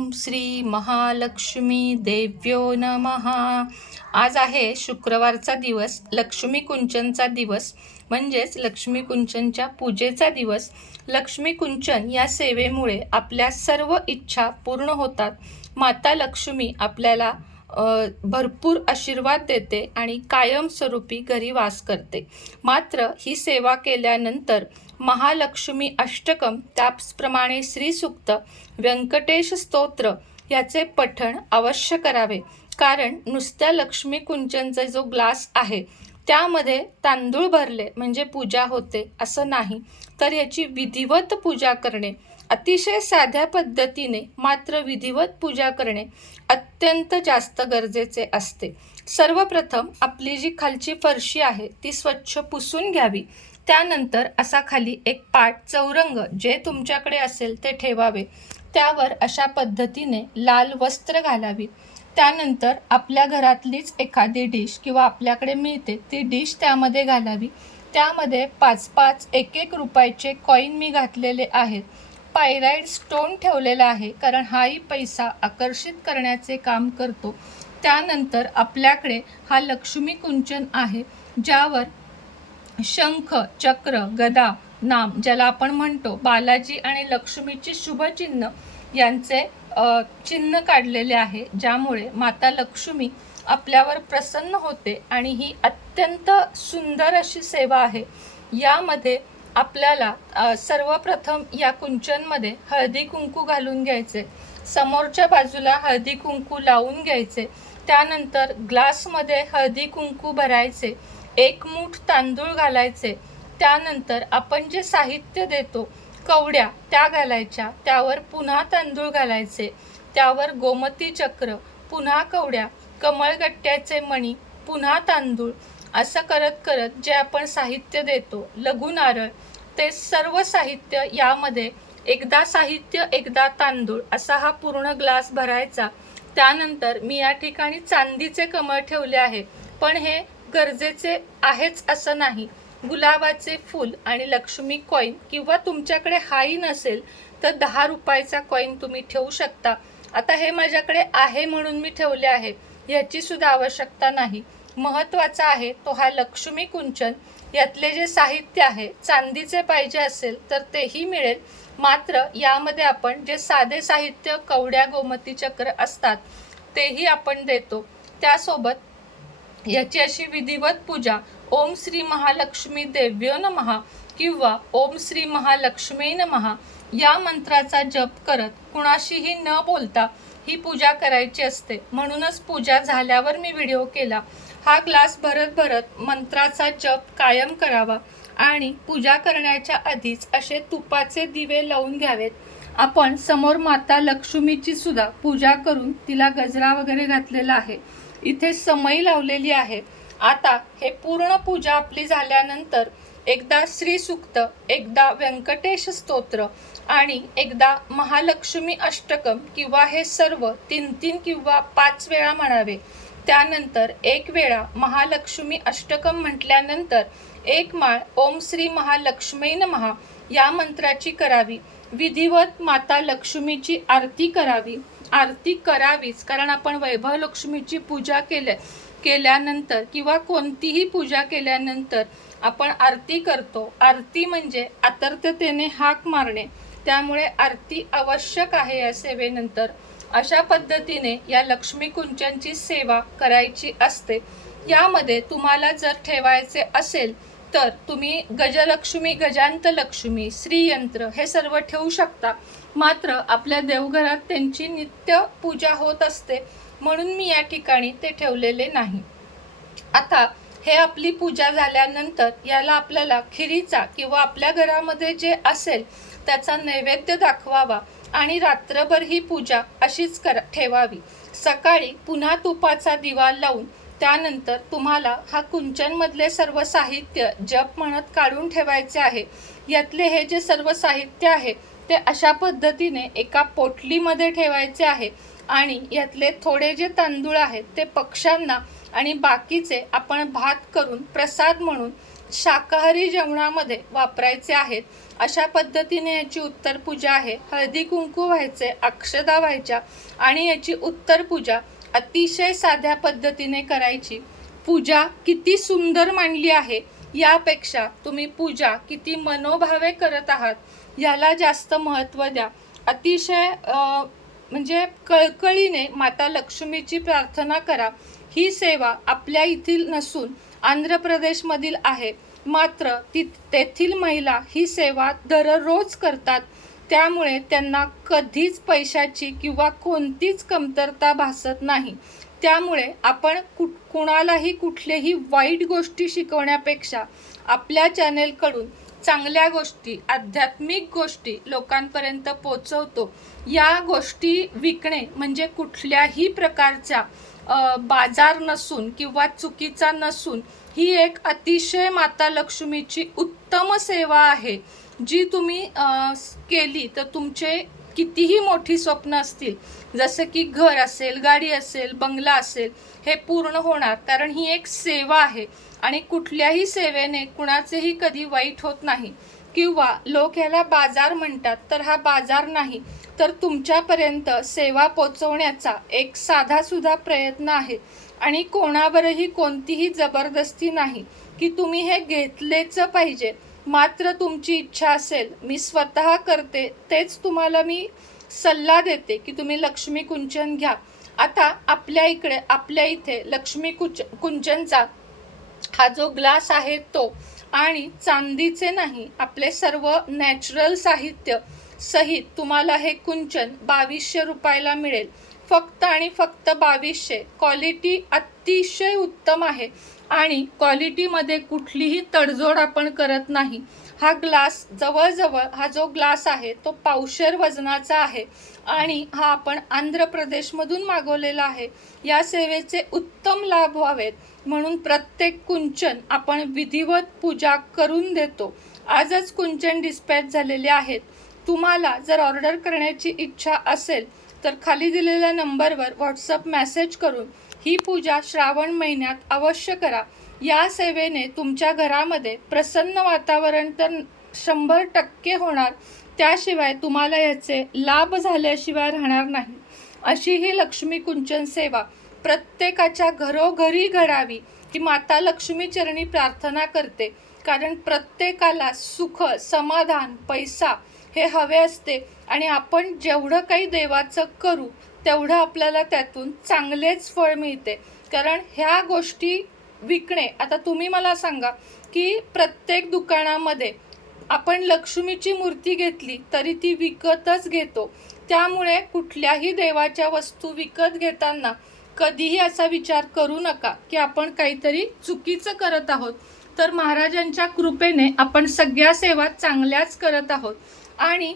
ओम श्री महालक्ष्मी देव्यो नमः. आज आहे शुक्रवारचा दिवस लक्ष्मी कुंचनचा दिवस म्हणजेच लक्ष्मी कुंचनच्या पूजेचा दिवस. लक्ष्मी कुंचन या सेवेमुळे आपल्या सर्व इच्छा पूर्ण होतात. माता लक्ष्मी आपल्याला भरपूर आशीर्वाद देते आणि कायमस्वरूपी घरी वास करते. मात्र ही सेवा केल्यानंतर महालक्ष्मी अष्टकम त्याचप्रमाणे श्रीसुक्त व्यंकटेश स्तोत्र याचे पठण अवश्य करावे. कारण नुसत्या लक्ष्मी कुंचनचा जो ग्लास आहे त्यामध्ये तांदूळ भरले म्हणजे पूजा होते असं नाही. तर याची विधिवत पूजा करणे अतिशय साध्या पद्धतीने मात्र विधिवत पूजा करणे अत्यंत जास्त गरजेचे असते. सर्वप्रथम आपली जी खालची फरशी आहे ती स्वच्छ पुसून घ्यावी. त्यानंतर असा खाली एक पाट चौरंग जे तुमच्याकडे असेल ते ठेवावे. त्यावर अशा पद्धतीने लाल वस्त्र घालावी. त्यानंतर आपल्या घरातलीच एखादी डिश किंवा आपल्याकडे मिळते ती डिश त्यामध्ये घालावी. त्यामध्ये पाच पाच एक एक रुपयाचे कॉईन मी घातलेले आहेत. पायराईड स्टोन ठेवलेला आहे कारण हाही पैसा आकर्षित करण्याचे काम करतो. त्यानंतर आपल्याकडे हा लक्ष्मी कुंचन आहे ज्यावर शंख चक्र गदा नाम ज्याला आपण म्हणतो बालाजी आणि लक्ष्मीची शुभचिन्ह यांचे चिन्ह काढलेले आहे. ज्यामुळे माता लक्ष्मी आपल्यावर प्रसन्न होते आणि ही अत्यंत सुंदर अशी सेवा आहे. यामध्ये आपल्याला सर्वप्रथम या कुंचनमध्ये हळदी कुंकू घालून घ्यायचे. समोरच्या बाजूला हळदी कुंकू लावून घ्यायचे. त्यानंतर ग्लासमध्ये हळदी कुंकू भरायचे. एक मूठ तांदूळ घालायचे. त्यानंतर आपण जे साहित्य देतो कवड्या त्या घालायच्या. त्यावर पुन्हा तांदूळ घालायचे. त्यावर गोमती चक्र पुन्हा कवड्या कमळगट्ट्याचे मणी पुन्हा तांदूळ. असं करत करत जे आपण साहित्य देतो लघु नारळ ते सर्व साहित्य यामध्ये एकदा साहित्य एकदा तांदूळ असा हा पूर्ण ग्लास भरायचा. त्यानंतर मी या ठिकाणी चांदीचे कमळ ठेवले आहे. पण हे गरजेचे आहेच असं नाही. गुलाबाचे फूल आणि लक्ष्मी कॉईन किंवा तुमच्याकडे हाही नसेल तर दहा रुपयाचा कॉईन तुम्ही ठेवू शकता. आता हे माझ्याकडे आहे म्हणून मी ठेवले आहे. ह्याची सुद्धा आवश्यकता नाही. महत्त्वाचा आहे तो हा लक्ष्मी कुंचन. यातले जे साहित्य आहे चांदीचे पाहिजे असेल तर तेही मिळेल. मात्र यामध्ये आपण जे साधे साहित्य कवड्या गोमती चक्र असतात तेही आपण देतो. त्यासोबत याची अशी विधिवत पूजा ओम श्री महालक्ष्मी देव्यो महा किंवा ओम श्री महालक्ष्मी नमः या मंत्राचा जप करत कुणाशीही न बोलता ही पूजा करायची असते. म्हणूनच पूजा झाल्यावर मी व्हिडिओ केला. हा ग्लास भरत भरत मंत्राचा जप कायम करावा आणि पूजा करण्याच्या आधीच असे तुपाचे दिवे लावून घ्यावेत. आपण समोर माता लक्ष्मीची सुद्धा पूजा करून तिला गजरा वगैरे घातलेला आहे. इथे समई लावलेली आहे. आता हे पूर्ण पूजा आपली झाल्यानंतर एकदा श्रीसुक्त एकदा व्यंकटेश स्तोत्र आणि एकदा महालक्ष्मी अष्टकम किंवा हे सर्व तीन तीन किंवा पाच वेळा म्हणावे. त्यानंतर एक वेळा महालक्ष्मी अष्टकम म्हटल्यानंतर एक माळ ओम श्री महालक्ष्मी महा या मंत्राची करावी. विधिवत माता लक्ष्मीची आरती करावी. आरती करावीच. कारण आपण वैभव लक्ष्मीची पूजा केल्या केल्यानंतर किंवा कोणतीही पूजा केल्यानंतर आपण आरती करतो. आरती म्हणजे आतर्ततेने हाक मारणे. त्यामुळे आरती आवश्यक आहे या सेवेनंतर. अशा पद्धतीने या लक्ष्मी कुंचांची सेवा करायची असते. यामध्ये तुम्हाला जर ठेवायचे असेल तर तुम्ही गजलक्ष्मी गजांत लक्ष्मी श्रीयंत्र हे सर्व ठेवू शकता. मात्र आपल्या देवघरात त्यांची नित्य पूजा होत असते म्हणून मी या ठिकाणी ते ठेवलेले नाही. आता हे आपली पूजा झाल्यानंतर याला आपल्याला खिरीचा किंवा आपल्या घरामध्ये जे असेल त्याचा नैवेद्य दाखवावा आणि रात्रभर ही पूजा अशीच कर ठेवावी. सकाळी पुन्हा तुपाचा दिवा लावून त्यानंतर तुम्हाला हा कुंचनमधले सर्व साहित्य जप म्हणत काढून ठेवायचे आहे. यातले हे जे सर्व साहित्य आहे ते अशा पद्धतीने एका पोटलीमध्ये ठेवायचे आहे आणि यातले थोडे जे तांदूळ आहेत ते पक्ष्यांना आणि बाकीचे आपण भात करून प्रसाद म्हणून शाकाहारी जेवणामध्ये वापरायचे आहेत. अशा पद्धतीने याची उत्तर पूजा आहे. हळदी कुंकू व्हायचे अक्षदा व्हायच्या आणि याची उत्तर पूजा अतिशय साध्या पद्धतीने करायची. पूजा किती सुंदर मांडली आहे. यापेक्षा तुम्ही पूजा किती मनोभावे करत आहात याला जास्त महत्त्व द्या. अतिशय म्हणजे कळकळीने माता लक्ष्मीची प्रार्थना करा. ही सेवा आपल्या येथील नसून आंध्र प्रदेशमधील आहे. मात्र ती तेथील महिला ही सेवा दररोज करतात. त्यामुळे त्यांना कधीच पैशाची किंवा कोणतीच कमतरता भासत नाही. त्यामुळे आपण कु कुणालाही कुठलेही वाईट गोष्टी शिकवण्यापेक्षा आपल्या चॅनेलकडून चांगल्या गोष्टी आध्यात्मिक गोष्टी लोकांपर्यंत पोचवतो. या गोष्टी विकणे म्हणजे कुठल्याही प्रकारचा बाजार नसून किंवा चुकीचा नसून ही एक अतिशय माता लक्ष्मीची उत्तम सेवा आहे जी तुम्ही केली तर तुमचे कितीही मोठी स्वप्न असतील जसं की घर असेल गाडी असेल बंगला असेल हे पूर्ण होणार. कारण ही एक सेवा आहे आणि कुठल्याही सेवेने कुणाचेही कधी वाईट होत नाही. किंवा लोक ह्याला बाजार म्हणतात तर हा बाजार नाही तर तुमच्यापर्यंत सेवा पोचवण्याचा एक साधासुद्धा प्रयत्न आहे. आणि कोणावरही कोणतीही जबरदस्ती नाही की तुम्ही हे घेतलेच पाहिजे. मात्र तुमची इच्छा असेल मी स्वतः करते तेच तुम्हाला मी सल्ला देते की तुम्ही लक्ष्मी कुंचन घ्या. आता आपल्या इकडे आपल्या इथे लक्ष्मी कुच कुंचनचा हा जो ग्लास आहे तो आणि चांदीचे नाही आपले सर्व नॅचरल साहित्य सहित तुम्हाला हे कुंचन बावीसशे रुपयाला मिळेल. फक्त आणि फक्त बावीसशे. क्वालिटी अतिशय उत्तम आहे. आणि क्वालिटीमध्ये कुठलीही तडजोड आपण करत नाही. हा ग्लास जवळजवळ हा जो ग्लास आहे तो पावशेर वजनाचा आहे. आणि हा आपण आंध्र प्रदेशमधून मागवलेला आहे. या सेवेचे उत्तम लाभ व्हावेत. म्हणून प्रत्येक कुंचन आपण विधिवत पूजा करून देतो. आजच कुंचन डिस्पॅच झालेले आहेत. तुम्हाला जर ऑर्डर करण्याची इच्छा असेल तर खाली दिलेल्या नंबरवर व्हॉट्सअप मेसेज करून ही पूजा श्रावण महिन्यात अवश्य करा. या सेवेने तुमच्या घरामध्ये प्रसन्न वातावरण तर शंभर टक्के होणार. त्याशिवाय तुम्हाला याचे लाभ झाल्याशिवाय राहणार नाही. अशी ही लक्ष्मी कुंचन सेवा प्रत्येकाच्या घरोघरी घडावी ही माता लक्ष्मी चरणी प्रार्थना करते. कारण प्रत्येकाला सुख समाधान पैसा हे हवे असते. आणि आपण जेवढं काही देवाचं करू तेवढं आपल्याला त्यातून चांगलेच फळ मिळते. कारण ह्या गोष्टी विकणे आता तुम्ही मला सांगा की प्रत्येक दुकानामध्ये आपण लक्ष्मीची मूर्ती घेतली तरी ती विकतच घेतो. त्यामुळे कुठल्याही देवाच्या वस्तू विकत घेताना कधीही असा विचार करू नका की आपण काहीतरी चुकीचं करत आहोत. तर महाराजांच्या कृपेने आपण सगळ्या सेवा चांगल्याच करत आहोत. आणि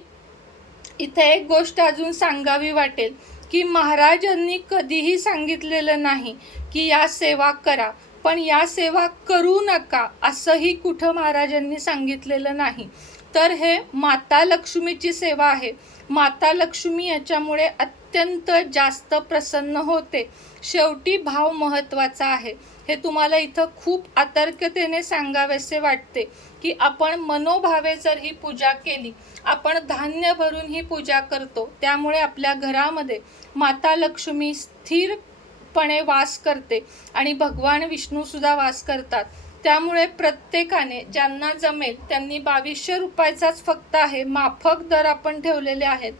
इथे एक गोष्ट अजून सांगावी वाटेल की महाराजांनी कधीही सांगितलेलं नाही की या सेवा करा पण या सेवा करू नका असंही कुठं महाराजांनी सांगितलेलं नाही. तर हे माता लक्ष्मीची सेवा आहे. माता लक्ष्मी याच्यामुळे अत्यंत जास्त प्रसन्न होते. शेवटी भाव महत्त्वाचा आहे. हे तुम्हाला इथं खूप आतर्कतेने सांगावेसे वाटते की आपण मनोभावे जर ही पूजा केली आपण धान्य भरून ही पूजा करतो त्यामुळे आपल्या घरामध्ये माता लक्ष्मी स्थिरपणे वास करते आणि भगवान विष्णूसुद्धा वास करतात. त्यामुळे प्रत्येकाने ज्यांना जमेल त्यांनी बावीसशे रुपयाचाच फक्त आहे माफक दर आपण ठेवलेले आहेत.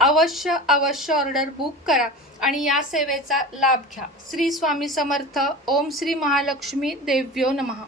अवश्य अवश्य ऑर्डर बुक करा आणि या सेवेचा लाभ घ्या. श्री स्वामी समर्थ. ओम श्री महालक्ष्मी. देव्यो नमः.